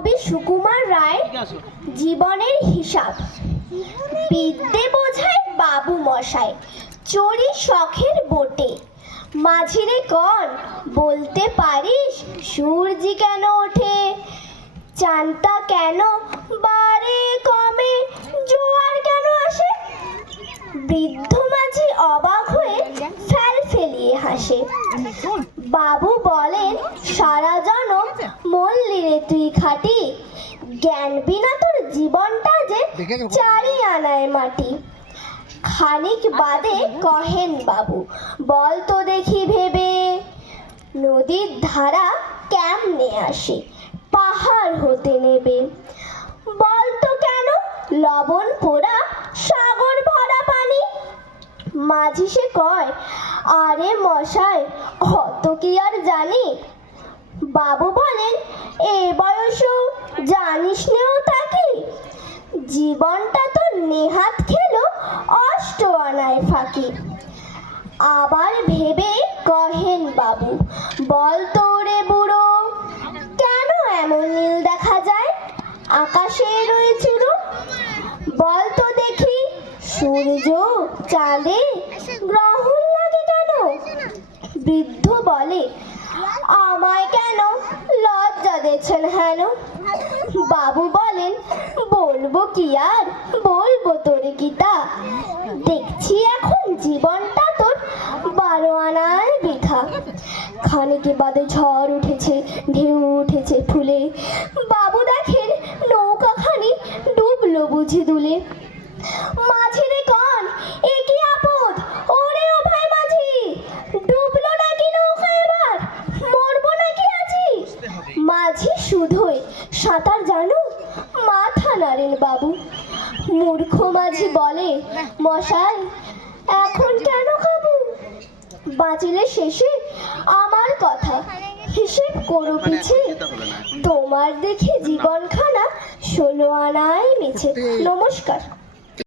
কবি সুকুমার রায়ের জীবনের হিসাব। বিদ্যে বোঝায় বাবু মশাই, চড়ি শখের বোটে। মাঝিরে কন বলতে পারিস, সূর্যি কেন ওঠে? চাঁদটা কেন বারে কমে, জোয়ার কেন আসে? বৃদ্ধ মাঝি অবাক হয়ে ফেল ফেলিয়ে হাসে। বাবু বলেন, সারা জনম মরলি রে তুই খাটি, জ্ঞান বিনা তোর জীবনটা যে চারি আনায় মাটি। খানিক বাদে কহেন বাবু, বল তো দেখি ভেবে, নদীর ধারা কেমনে আসে পাহাড় হতে নেবে? বল তো কেন লবণ পোড়া সাগর ভরা পানি? মাঝি সে কয়, আরে মশাই অত কি আর জানি? বাবু বলেন, এ বয়সেও জানিস নেও তাকি? জীবনটা তো নেহাত খেলো অষ্ট আনায় ফাঁকি। আবার ভেবে কহেন বাবু, বল তো রে বুড়ো, কেন এমন নীল দেখা যায় আকাশের ওই চূড়ো? বল তো দেখি সূর্য চাঁদে গ্রহণ লাগে কেন? বৃদ্ধ বলে, আমায় কেন লজ্জা দিচ্ছেন হেন? বাবু বলেন, বলবো কি আর বলবো তোরে গীতা, দেখছি এখন জীবনটা তোর 12 আনায় বৃথা। খানিক বাদে ঝড় উঠেছে, ঢেউ উঠেছে ফুলে। বাবু দেখেন নৌকাখানি ডুবলো বুঝি দুলে। মাঝিরে কন, এ কি আপদ ওরে ও ভাই মাঝি, ডুবলো নাকি নৌকা এবার, মরবো নাকি আজি? মাঝি শুধোয়, সাঁতার জানো? মাথা নাড়েন বাবু। মূর্খ মাঝি বলে, মশাই এখন কেন খাবো? বাঁচিলে শেষে আমার কথা হিসেব করো পিছে, তোমার দেখে জীবনখানা 16 আনায় মিছে। নমস্কার।